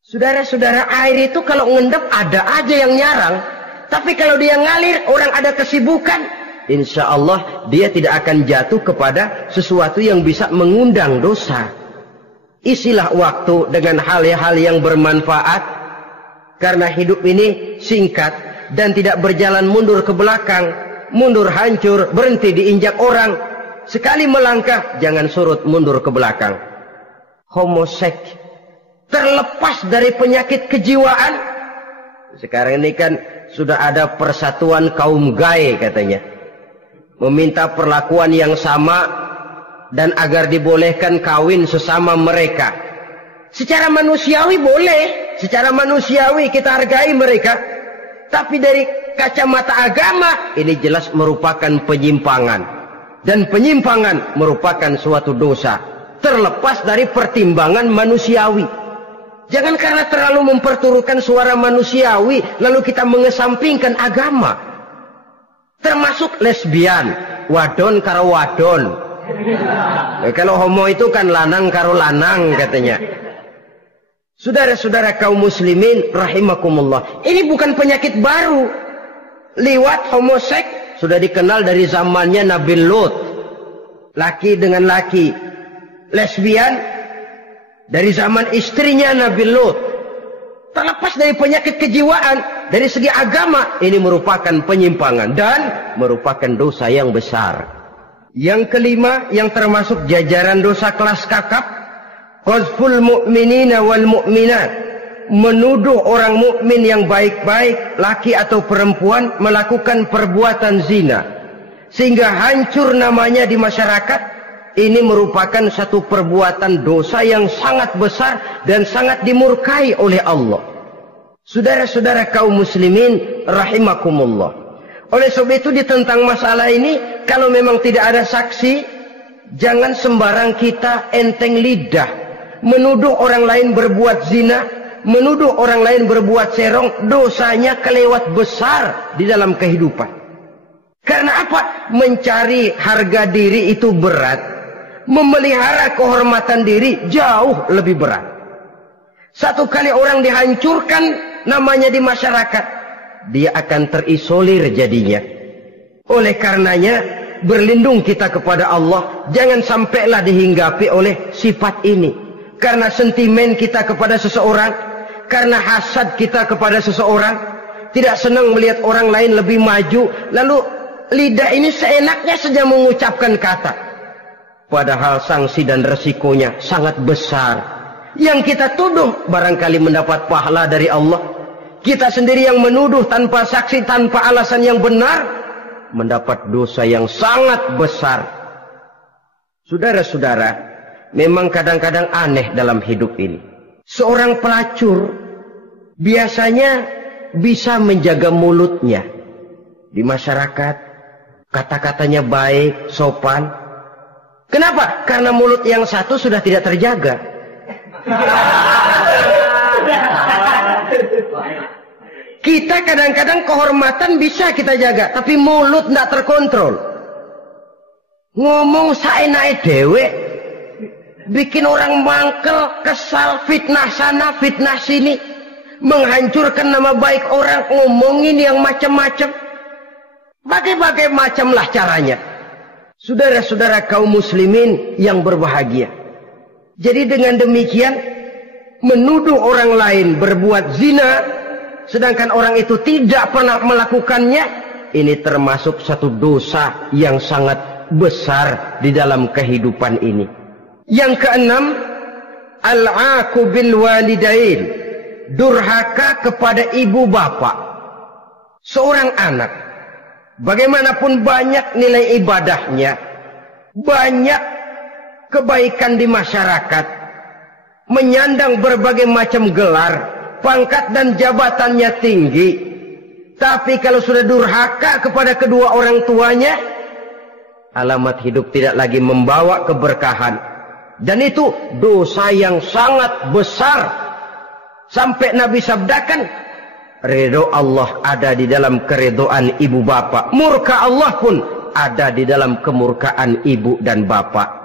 Saudara-saudara, air itu kalau ngendap ada aja yang nyarang. Tapi kalau dia ngalir, orang ada kesibukan, insya Allah dia tidak akan jatuh kepada sesuatu yang bisa mengundang dosa. Isilah waktu dengan hal-hal yang bermanfaat. Karena hidup ini singkat dan tidak berjalan mundur ke belakang. Mundur hancur, berhenti diinjak orang. Sekali melangkah, jangan surut mundur ke belakang. Homoseks, terlepas dari penyakit kejiwaan. Sekarang ini kan sudah ada persatuan kaum gay katanya. Meminta perlakuan yang sama dan agar dibolehkan kawin sesama mereka. Secara manusiawi boleh, secara manusiawi kita hargai mereka. Tapi dari kacamata agama, ini jelas merupakan penyimpangan. Dan penyimpangan merupakan suatu dosa. Terlepas dari pertimbangan manusiawi. Jangan karena terlalu memperturutkan suara manusiawi, lalu kita mengesampingkan agama. Termasuk lesbian, wadon karo wadon. Kalau homo itu kan lanang karo lanang katanya. Saudara-saudara kaum muslimin rahimakumullah, ini bukan penyakit baru. Liwat, homoseks sudah dikenal dari zamannya Nabi Lut. Laki dengan laki. Lesbian dari zaman istrinya Nabi Lut. Terlepas dari penyakit kejiwaan, dari segi agama, ini merupakan penyimpangan dan merupakan dosa yang besar. Yang kelima, yang termasuk jajaran dosa kelas kakap, qazful mu'minina wal mu'minat, menuduh orang mukmin yang baik-baik, laki atau perempuan, melakukan perbuatan zina sehingga hancur namanya di masyarakat. Ini merupakan satu perbuatan dosa yang sangat besar dan sangat dimurkai oleh Allah. Saudara-saudara kaum muslimin rahimakumullah, oleh sebab itu tentang masalah ini, kalau memang tidak ada saksi, jangan sembarang kita enteng lidah menuduh orang lain berbuat zina, menuduh orang lain berbuat serong. Dosanya kelewat besar di dalam kehidupan. Karena apa? Mencari harga diri itu berat, memelihara kehormatan diri jauh lebih berat. Satu kali orang dihancurkan namanya di masyarakat, dia akan terisolir jadinya. Oleh karenanya, berlindung kita kepada Allah, jangan sampailah dihinggapi oleh sifat ini. Karena sentimen kita kepada seseorang, karena hasad kita kepada seseorang, tidak senang melihat orang lain lebih maju, lalu lidah ini seenaknya saja mengucapkan kata. Padahal sanksi dan resikonya sangat besar. Yang kita tuduh barangkali mendapat pahala dari Allah. Kita sendiri yang menuduh tanpa saksi, tanpa alasan yang benar, mendapat dosa yang sangat besar. Saudara-saudara, memang kadang-kadang aneh dalam hidup ini. Seorang pelacur biasanya bisa menjaga mulutnya di masyarakat, kata-katanya baik, sopan. Kenapa? Karena mulut yang satu sudah tidak terjaga. Kita kadang-kadang kehormatan bisa kita jaga, tapi mulut tidak terkontrol. Ngomong saenake dewe, bikin orang mangkel, kesal, fitnah sana, fitnah sini, menghancurkan nama baik orang, ngomongin yang macam-macam. Bagai-bagai macamlah caranya. Saudara-saudara kaum muslimin yang berbahagia. Jadi dengan demikian, menuduh orang lain berbuat zina, sedangkan orang itu tidak pernah melakukannya, ini termasuk satu dosa yang sangat besar di dalam kehidupan ini. Yang keenam, al-'aqu bil walidain, durhaka kepada ibu bapak. Seorang anak, bagaimanapun banyak nilai ibadahnya, banyak kebaikan di masyarakat, menyandang berbagai macam gelar, pangkat dan jabatannya tinggi, tapi kalau sudah durhaka kepada kedua orang tuanya, alamat hidup tidak lagi membawa keberkahan. Dan itu dosa yang sangat besar. Sampai Nabi sabdakan, ridho Allah ada di dalam keridhaan ibu bapak, murka Allah pun ada di dalam kemurkaan ibu dan bapak.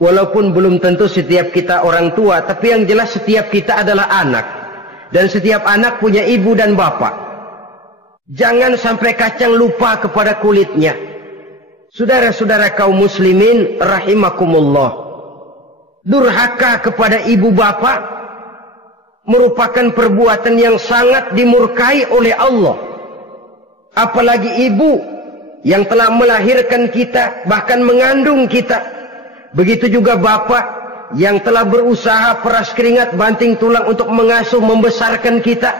Walaupun belum tentu setiap kita orang tua, tapi yang jelas setiap kita adalah anak. Dan setiap anak punya ibu dan bapak. Jangan sampai kacang lupa kepada kulitnya. Saudara-saudara kaum muslimin rahimakumullah, durhaka kepada ibu bapak merupakan perbuatan yang sangat dimurkai oleh Allah. Apalagi ibu yang telah melahirkan kita, bahkan mengandung kita. Begitu juga bapak yang telah berusaha peras keringat banting tulang untuk mengasuh membesarkan kita.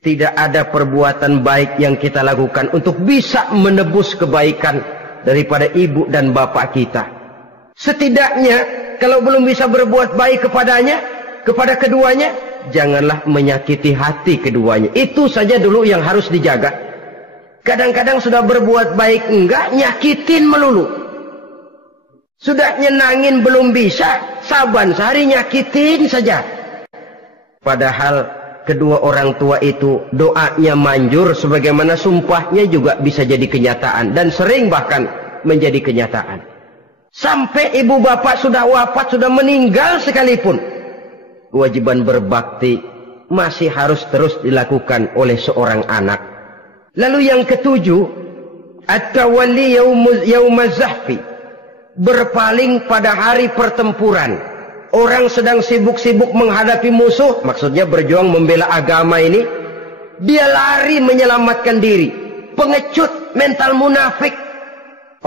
Tidak ada perbuatan baik yang kita lakukan untuk bisa menebus kebaikan daripada ibu dan bapak kita. Setidaknya kalau belum bisa berbuat baik kepadanya, kepada keduanya, janganlah menyakiti hati keduanya. Itu saja dulu yang harus dijaga. Kadang-kadang sudah berbuat baik enggak, nyakitin melulu. Sudah nyenangin belum bisa, saban sehari nyakitin saja. Padahal kedua orang tua itu doanya manjur, sebagaimana sumpahnya juga bisa jadi kenyataan. Dan sering bahkan menjadi kenyataan. Sampai ibu bapak sudah wafat, sudah meninggal sekalipun, kewajiban berbakti masih harus terus dilakukan oleh seorang anak. Lalu yang ketujuh, at-tawalli yaumaz zahfi, berpaling pada hari pertempuran. Orang sedang sibuk-sibuk menghadapi musuh, maksudnya berjuang membela agama ini, dia lari menyelamatkan diri. Pengecut, mental munafik.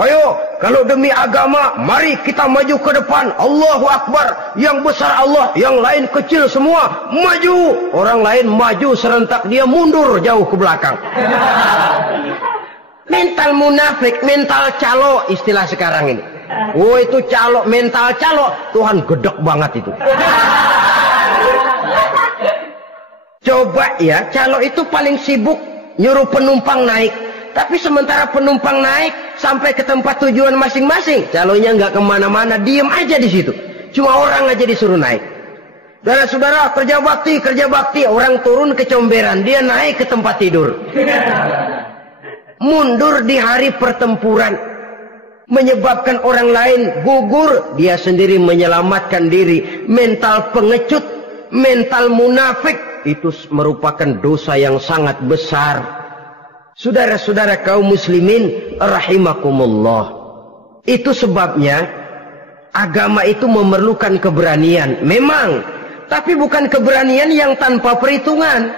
Ayo, kalau demi agama, mari kita maju ke depan. Allahu Akbar. Yang besar Allah, yang lain kecil semua. Maju. Orang lain maju serentak, dia mundur jauh ke belakang. Mental munafik, mental calo, istilah sekarang ini. Oh, itu calo, mental calo. Tuhan gedek banget itu. Coba ya, calo itu paling sibuk nyuruh penumpang naik. Tapi sementara penumpang naik sampai ke tempat tujuan masing-masing, calonya nggak kemana-mana, diem aja di situ. Cuma orang aja disuruh naik. Saudara-saudara, kerja bakti, orang turun ke comberan, dia naik ke tempat tidur. Mundur di hari pertempuran, menyebabkan orang lain gugur, dia sendiri menyelamatkan diri. Mental pengecut, mental munafik, itu merupakan dosa yang sangat besar. Saudara-saudara kaum muslimin rahimakumullah. Itu sebabnya agama itu memerlukan keberanian. Memang, tapi bukan keberanian yang tanpa perhitungan.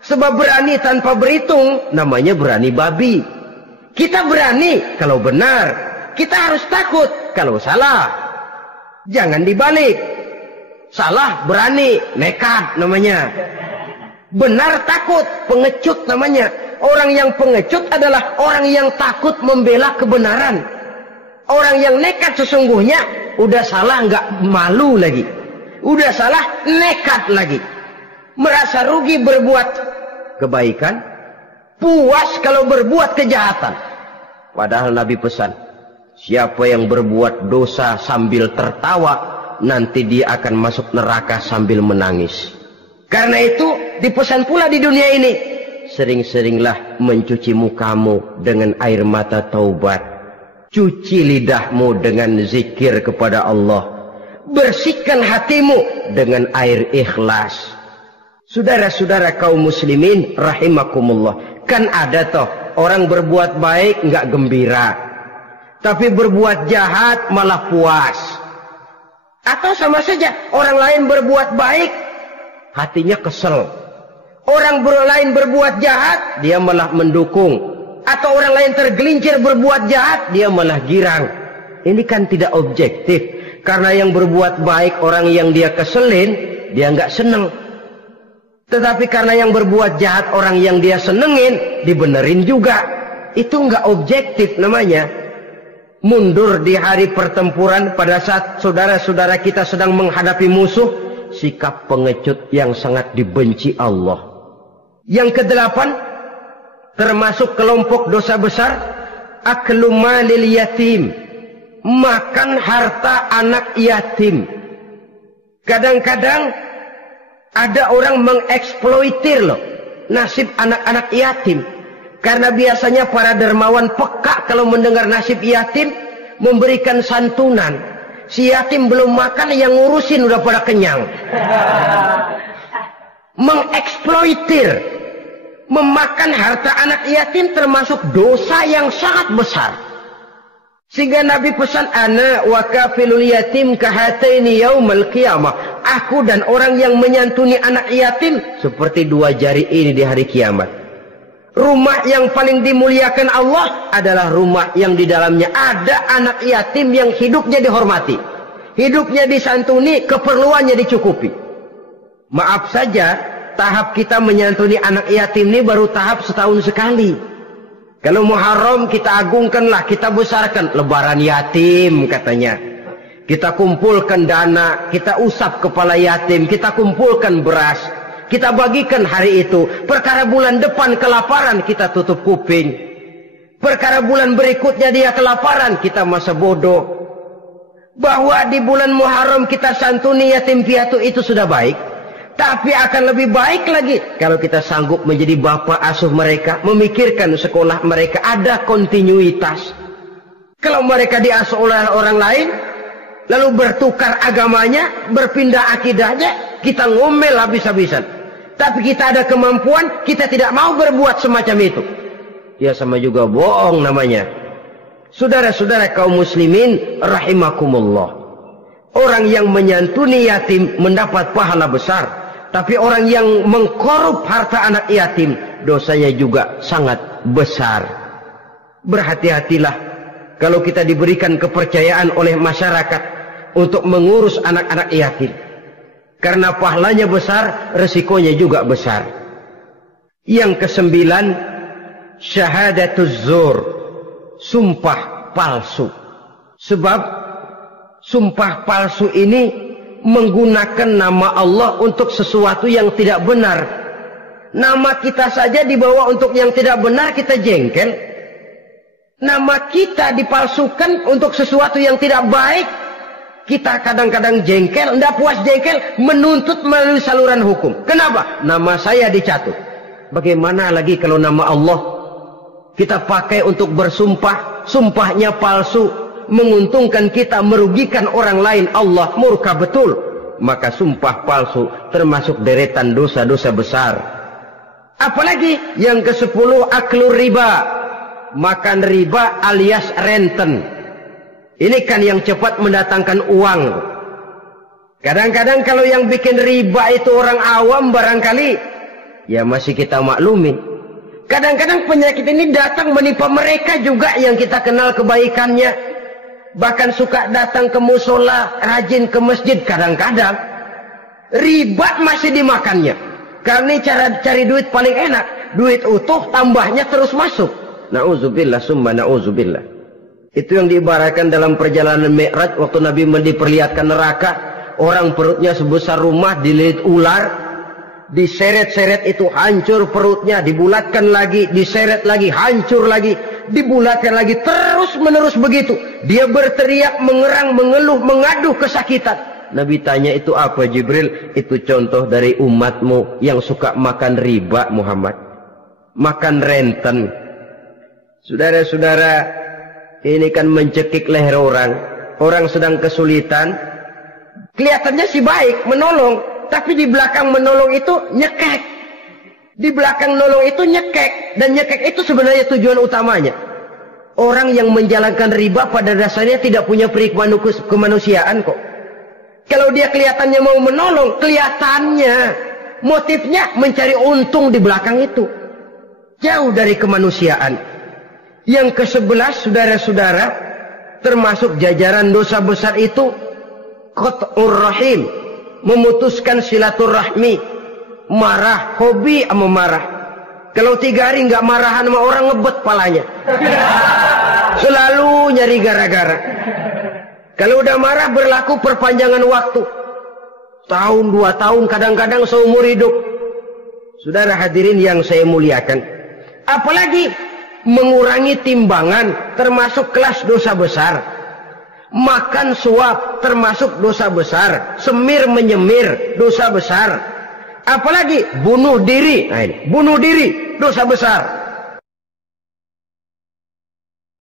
Sebab berani tanpa berhitung namanya berani babi. Kita berani kalau benar, kita harus takut kalau salah. Jangan dibalik. Salah berani, nekat namanya. Benar takut, pengecut namanya. Orang yang pengecut adalah orang yang takut membela kebenaran. Orang yang nekat sesungguhnya udah salah nggak malu lagi. Udah salah nekat lagi. Merasa rugi berbuat kebaikan, puas kalau berbuat kejahatan. Padahal Nabi pesan, siapa yang berbuat dosa sambil tertawa, nanti dia akan masuk neraka sambil menangis. Karena itu dipesan pula di dunia ini, sering-seringlah mencuci mukamu dengan air mata taubat. Cuci lidahmu dengan zikir kepada Allah. Bersihkan hatimu dengan air ikhlas. Saudara-saudara kaum muslimin rahimakumullah. Kan ada toh orang berbuat baik nggak gembira, tapi berbuat jahat malah puas. Atau sama saja orang lain berbuat baik, hatinya kesel. Orang lain berbuat jahat, dia malah mendukung. Atau orang lain tergelincir berbuat jahat, dia malah girang. Ini kan tidak objektif. Karena yang berbuat baik, orang yang dia keselin, dia nggak seneng. Tetapi karena yang berbuat jahat, orang yang dia senengin, dibenerin juga. Itu nggak objektif namanya. Mundur di hari pertempuran pada saat saudara-saudara kita sedang menghadapi musuh, sikap pengecut yang sangat dibenci Allah. Yang kedelapan, termasuk kelompok dosa besar, aklu malil yatim, makan harta anak yatim. Kadang-kadang ada orang mengeksploitir loh nasib anak-anak yatim. Karena biasanya para dermawan peka kalau mendengar nasib yatim, memberikan santunan. Si yatim belum makan, yang ngurusin udah pada kenyang. Mengeksploitir, memakan harta anak yatim termasuk dosa yang sangat besar. Sehingga Nabi pesan, ana wa kafilul yatim kahataini yaumal qiyamah. Aku dan orang yang menyantuni anak yatim seperti dua jari ini di hari kiamat. Rumah yang paling dimuliakan Allah adalah rumah yang di dalamnya ada anak yatim yang hidupnya dihormati, hidupnya disantuni, keperluannya dicukupi. Maaf saja, tahap kita menyantuni anak yatim ini baru tahap setahun sekali. Kalau Muharram kita agungkanlah, kita besarkan. Lebaran yatim katanya. Kita kumpulkan dana, kita usap kepala yatim, kita kumpulkan beras, kita bagikan hari itu. Perkara bulan depan kelaparan, kita tutup kuping. Perkara bulan berikutnya dia kelaparan, kita masa bodoh. Bahwa di bulan Muharram kita santuni yatim piatu itu sudah baik. Tapi akan lebih baik lagi kalau kita sanggup menjadi bapak asuh mereka, memikirkan sekolah mereka, ada kontinuitas. Kalau mereka diasuh oleh orang lain, lalu bertukar agamanya, berpindah akidahnya, kita ngomel habis-habisan. Tapi kita ada kemampuan, kita tidak mau berbuat semacam itu. Ya sama juga bohong namanya. Saudara-saudara kaum muslimin rahimakumullah. Orang yang menyantuni yatim mendapat pahala besar. Tapi orang yang mengkorup harta anak yatim, dosanya juga sangat besar. Berhati-hatilah kalau kita diberikan kepercayaan oleh masyarakat untuk mengurus anak-anak yatim. Karena pahalanya besar, resikonya juga besar. Yang ke-9, syahadatuz zur, sumpah palsu. Sebab sumpah palsu ini menggunakan nama Allah untuk sesuatu yang tidak benar. Nama kita saja dibawa untuk yang tidak benar, kita jengkel. Nama kita dipalsukan untuk sesuatu yang tidak baik, kita kadang-kadang jengkel, tidak puas jengkel, menuntut melalui saluran hukum. Kenapa? Nama saya dicatut. Bagaimana lagi kalau nama Allah kita pakai untuk bersumpah, sumpahnya palsu, menguntungkan kita, merugikan orang lain, Allah murka betul. Maka sumpah palsu termasuk deretan dosa-dosa besar. Apalagi yang ke-10, aklur riba, makan riba alias renten. Ini kan yang cepat mendatangkan uang. Kadang-kadang kalau yang bikin riba itu orang awam barangkali, ya masih kita maklumin. Kadang-kadang penyakit ini datang menimpa mereka juga yang kita kenal kebaikannya. Bahkan suka datang ke musola, rajin ke masjid kadang-kadang. Riba masih dimakannya. Karena cara cari duit paling enak. Duit utuh tambahnya terus masuk. Na'udzubillah summa na'udzubillah. Itu yang diibaratkan dalam perjalanan Mi'raj waktu Nabi diperlihatkan neraka. Orang perutnya sebesar rumah dililit ular. Diseret-seret itu hancur perutnya. Dibulatkan lagi, diseret lagi, hancur lagi. Dibulatkan lagi, terus menerus begitu. Dia berteriak, mengerang, mengeluh, mengaduh kesakitan. Nabi tanya, itu apa Jibril? Itu contoh dari umatmu yang suka makan riba Muhammad. Makan renten. Saudara-saudara, ini kan mencekik leher orang. Orang sedang kesulitan. Kelihatannya sih baik, menolong. Tapi di belakang menolong itu nyekek. Di belakang nolong itu nyekek. Dan nyekek itu sebenarnya tujuan utamanya. Orang yang menjalankan riba pada dasarnya tidak punya perikman kemanusiaan kok. Kalau dia kelihatannya mau menolong, kelihatannya motifnya mencari untung di belakang itu. Jauh dari kemanusiaan. Yang ke-11, saudara-saudara, termasuk jajaran dosa besar itu qat'ur rahim, memutuskan silaturahmi. Marah, hobi sama marah. Kalau 3 hari nggak marahan sama orang, ngebet palanya. Selalu nyari gara-gara. Kalau udah marah berlaku perpanjangan waktu. Tahun, 2 tahun, kadang-kadang seumur hidup. Saudara hadirin yang saya muliakan. Apalagi mengurangi timbangan termasuk kelas dosa besar. Makan suap termasuk dosa besar. Semir menyemir dosa besar. Apalagi bunuh diri. Nah ini, bunuh diri dosa besar.